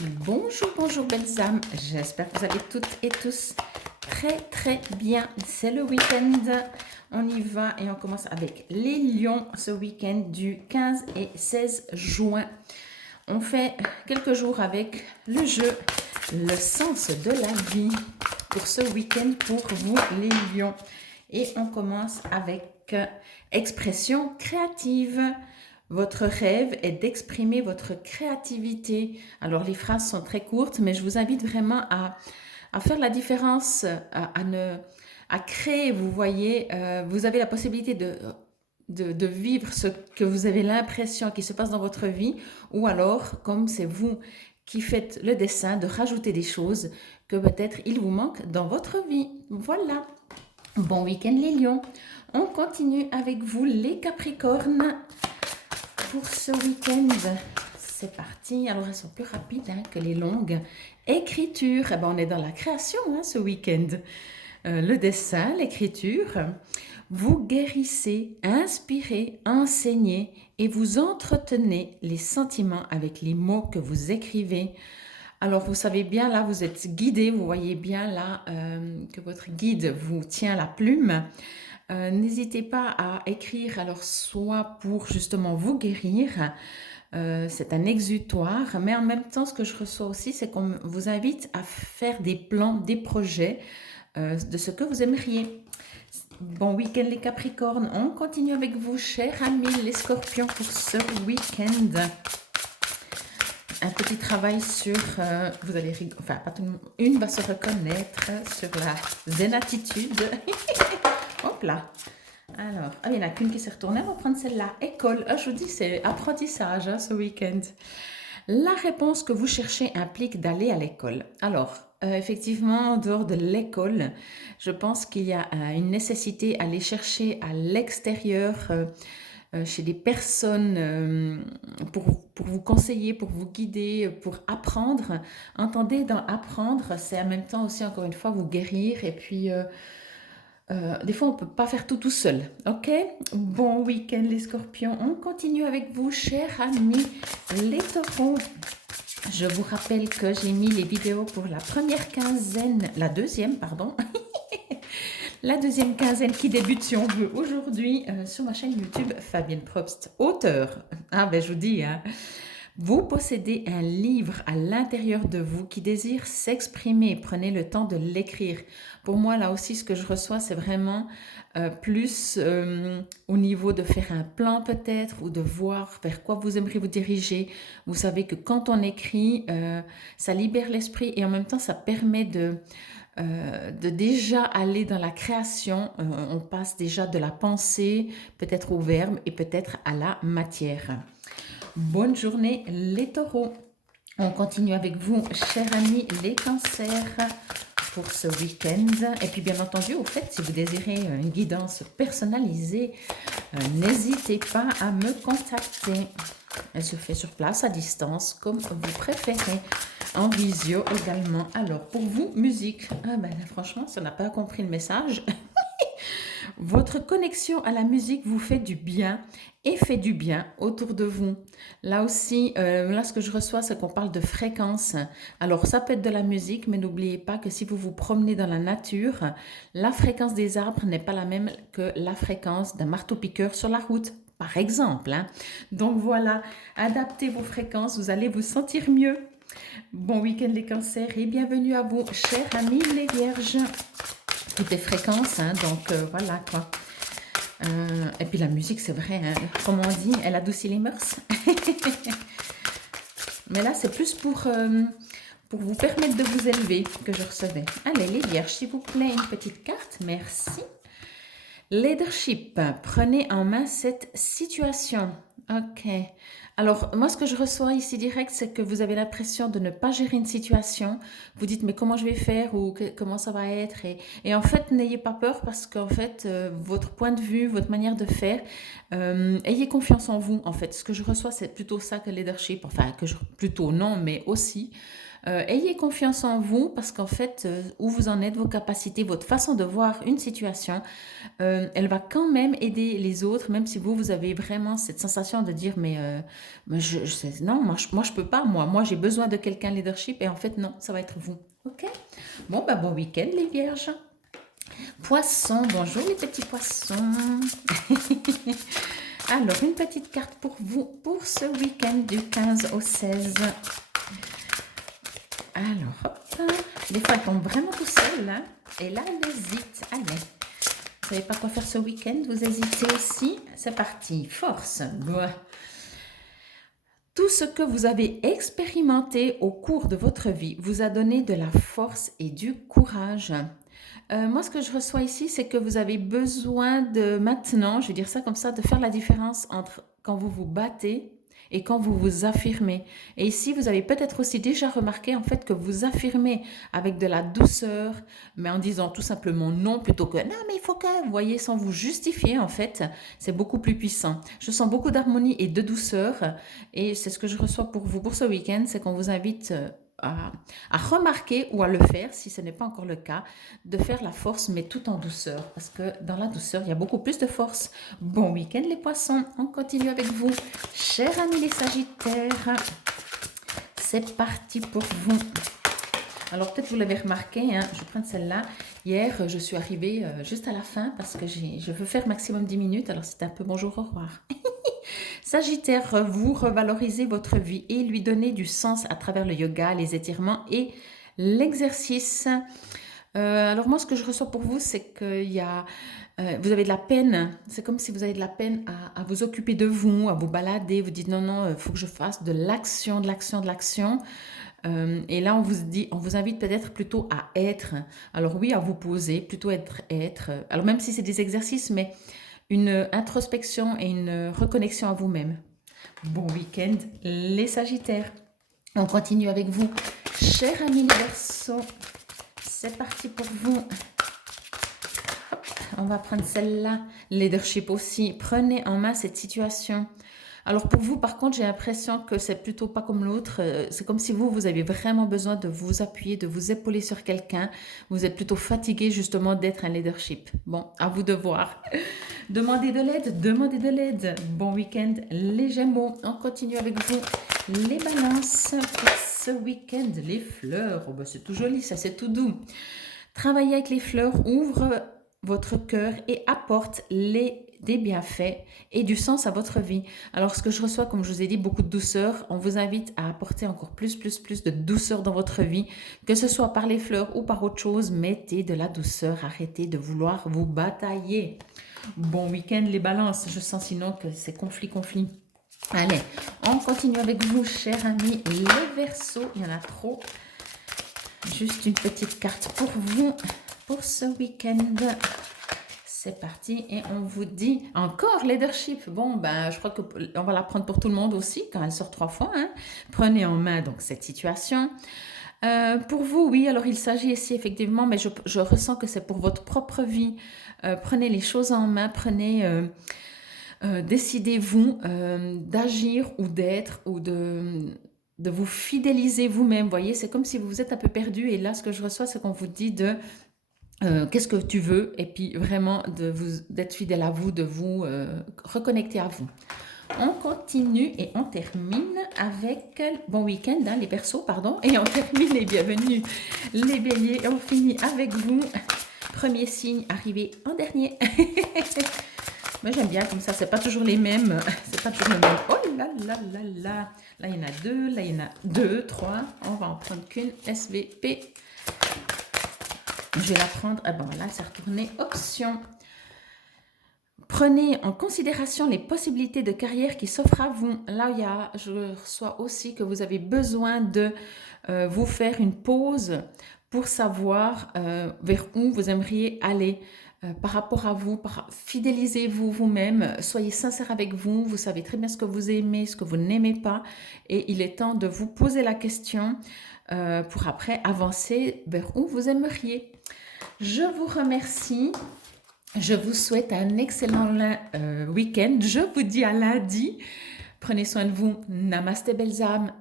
Bonjour, bonjour belles âmes, j'espère que vous allez toutes et tous très bien. C'est le week-end, on y va et on commence avec les lions ce week-end du 15 et 16 juin. On fait quelques jours avec le jeu, le sens de la vie pour ce week-end pour vous les lions. Et on commence avec expression créative. Votre rêve est d'exprimer votre créativité. Alors les phrases sont très courtes, mais je vous invite vraiment à faire la différence, à créer. Vous voyez, vous avez la possibilité de vivre ce que vous avez l'impression qui se passe dans votre vie, ou alors, comme c'est vous qui faites le dessin, de rajouter des choses que peut-être il vous manque dans votre vie. Voilà. Bon week-end les lions. On continue avec vous les capricornes pour ce week-end. C'est parti. Alors elles sont plus rapides que les longues. Écriture. Eh ben, on est dans la création ce week-end. Le dessin, l'écriture. Vous guérissez, inspirez, enseignez et vous entretenez les sentiments avec les mots que vous écrivez. Alors, vous savez bien, là, vous êtes guidé, vous voyez bien là que votre guide vous tient la plume. N'hésitez pas à écrire, alors soit pour justement vous guérir, c'est un exutoire, mais en même temps, ce que je reçois aussi, c'est qu'on vous invite à faire des plans, des projets de ce que vous aimeriez. Bon week-end les Capricornes, on continue avec vous, chers amis les Scorpions, pour ce week-end. Un petit travail sur, vous allez rigoler, enfin pas tout le monde, une va se reconnaître sur la zen attitude. Hop là. Alors, il y en a qu'une qui s'est retournée, on va prendre celle-là. École, je vous dis, c'est apprentissage ce week-end. La réponse que vous cherchez implique d'aller à l'école. Alors, effectivement, en dehors de l'école, je pense qu'il y a une nécessité à aller chercher à l'extérieur, chez des personnes pour vous conseiller, pour vous guider, pour apprendre. Entendez, dans apprendre, c'est en même temps aussi, encore une fois, vous guérir. Et puis, des fois, on ne peut pas faire tout seul. Ok? Bon week-end les Scorpions. On continue avec vous, chers amis les Taureaux. Je vous rappelle que j'ai mis les vidéos pour la première quinzaine, la deuxième, pardon, la deuxième quinzaine qui débute, si on veut, aujourd'hui sur ma chaîne YouTube Fabienne Probst, auteur. Ah ben je vous dis, vous possédez un livre à l'intérieur de vous qui désire s'exprimer. Prenez le temps de l'écrire. Pour moi, là aussi, ce que je reçois, c'est vraiment plus au niveau de faire un plan peut-être ou de voir vers quoi vous aimeriez vous diriger. Vous savez que quand on écrit, ça libère l'esprit et en même temps, ça permet de déjà aller dans la création. On passe déjà de la pensée, peut-être au verbe et peut-être à la matière. Bonne journée les taureaux. On continue avec vous, chers amis les cancers, pour ce week-end. Et puis bien entendu, au fait, si vous désirez une guidance personnalisée, n'hésitez pas à me contacter. Elle se fait sur place, à distance, comme vous préférez. En visio également. Alors, pour vous, musique. Ah ben, franchement, si on n'a pas compris le message, votre connexion à la musique vous fait du bien et fait du bien autour de vous. Là aussi, là ce que je reçois, c'est qu'on parle de fréquence. Alors ça peut être de la musique, mais n'oubliez pas que si vous vous promenez dans la nature, la fréquence des arbres n'est pas la même que la fréquence d'un marteau-piqueur sur la route, par exemple. Donc voilà, adaptez vos fréquences, vous allez vous sentir mieux. Bon week-end les cancers et bienvenue à vous, chers amis les vierges. Toutes les fréquences, donc voilà quoi. Et puis la musique, c'est vrai, comme on dit, elle adoucit les mœurs. Mais là, c'est plus pour vous permettre de vous élever que je recevais. Allez, les vierges, s'il vous plaît, une petite carte, merci. Leadership, prenez en main cette situation. Ok. Alors, moi, ce que je reçois ici direct, c'est que vous avez l'impression de ne pas gérer une situation. Vous dites, mais comment je vais faire ou comment ça va être et en fait, n'ayez pas peur parce qu'en fait, votre point de vue, votre manière de faire, ayez confiance en vous. En fait, ce que je reçois, c'est plutôt ça que leadership. Enfin, plutôt non, mais aussi. Ayez confiance en vous parce qu'en fait, où vous en êtes, vos capacités, votre façon de voir une situation, elle va quand même aider les autres, même si vous avez vraiment cette sensation de dire, mais non, moi je peux pas, moi j'ai besoin de quelqu'un leadership et en fait non, ça va être vous. Ok? Bon, bah bon week-end les vierges. Poissons, bonjour les petits poissons. Alors, une petite carte pour vous pour ce week-end du 15 au 16. Alors, hop, des fois, elles tombent vraiment tout seules, hein. Et là, elles hésitent. Allez, vous savez pas quoi faire ce week-end? Vous hésitez aussi? C'est parti, force. Tout ce que vous avez expérimenté au cours de votre vie vous a donné de la force et du courage. Moi, ce que je reçois ici, c'est que vous avez besoin de maintenant, je vais dire ça comme ça, de faire la différence entre quand vous vous battez et quand vous vous affirmez. Et ici, vous avez peut-être aussi déjà remarqué en fait que vous affirmez avec de la douceur, mais en disant tout simplement non plutôt que non, mais il faut que, vous voyez, sans vous justifier en fait, c'est beaucoup plus puissant. Je sens beaucoup d'harmonie et de douceur et c'est ce que je reçois pour vous pour ce week-end, c'est qu'on vous invite à remarquer ou à le faire, si ce n'est pas encore le cas, de faire la force, mais tout en douceur, parce que dans la douceur, il y a beaucoup plus de force. Bon week-end les poissons, on continue avec vous. Chers amis les sagittaires, c'est parti pour vous. Alors peut-être vous l'avez remarqué, hein, je prends celle-là. Hier, je suis arrivée juste à la fin parce que je veux faire maximum 10 minutes, alors c'était un peu bonjour, au revoir. Sagittaire, vous revalorisez votre vie et lui donnez du sens à travers le yoga, les étirements et l'exercice. Alors moi, ce que je reçois pour vous, c'est qu'il y a, vous avez de la peine. C'est comme si vous avez de la peine à vous occuper de vous, à vous balader. Vous dites non, non, il faut que je fasse de l'action, de l'action, de l'action. Et là, on vous invite peut-être plutôt à être. Alors oui, à vous poser, plutôt être. Alors même si c'est des exercices, mais une introspection et une reconnexion à vous-même. Bon week-end les Sagittaires. On continue avec vous. Chers amis les Verseaux, c'est parti pour vous. Hop, on va prendre celle-là. Leadership aussi. Prenez en main cette situation. Alors pour vous, par contre, j'ai l'impression que c'est plutôt pas comme l'autre. C'est comme si vous avez vraiment besoin de vous appuyer, de vous épauler sur quelqu'un. Vous êtes plutôt fatigué justement d'être un leadership. Bon, à vous de voir. Demandez de l'aide, demandez de l'aide. Bon week-end les Gémeaux. On continue avec vous. Les Balances pour ce week-end. Les fleurs, oh ben c'est tout joli, ça c'est tout doux. Travailler avec les fleurs ouvre votre cœur et apporte des bienfaits et du sens à votre vie. Alors, ce que je reçois, comme je vous ai dit, beaucoup de douceur. On vous invite à apporter encore plus de douceur dans votre vie, que ce soit par les fleurs ou par autre chose. Mettez de la douceur, arrêtez de vouloir vous batailler. Bon week-end les Balances. Je sens sinon que c'est conflit. Allez, on continue avec vous, chers amis les Verseaux. Il y en a trop. Juste une petite carte pour vous, pour ce week-end. C'est parti et on vous dit encore leadership. Bon, ben, je crois qu'on va la prendre pour tout le monde aussi quand elle sort 3 fois. Hein. Prenez en main donc cette situation. Pour vous, oui, alors il s'agit ici effectivement, mais je ressens que c'est pour votre propre vie. Prenez les choses en main, décidez-vous d'agir ou d'être ou de vous fidéliser vous-même. Vous voyez, c'est comme si vous êtes un peu perdu et là, ce que je reçois, c'est qu'on vous dit qu'est-ce que tu veux et puis vraiment d'être fidèle à vous, de vous reconnecter à vous. On continue et on termine avec bon week-end, hein, les Verseaux, pardon, et on termine les bienvenus, les Béliers, et on finit avec vous. Premier signe arrivé en dernier. Moi j'aime bien comme ça, c'est pas toujours les mêmes, c'est pas toujours le même. Oh là là là là, là il y en a 2, là il y en a 2, 3, on va en prendre qu'une, SVP. Je vais la prendre, ah bon là c'est retourné, option. Prenez en considération les possibilités de carrière qui s'offrent à vous. Là, je reçois aussi que vous avez besoin de vous faire une pause pour savoir vers où vous aimeriez aller par rapport à vous. Fidélisez-vous vous-même, soyez sincère avec vous. Vous savez très bien ce que vous aimez, ce que vous n'aimez pas. Et il est temps de vous poser la question pour après avancer vers où vous aimeriez. Je vous remercie. Je vous souhaite un excellent week-end. Je vous dis à lundi. Prenez soin de vous. Namasté belles âmes.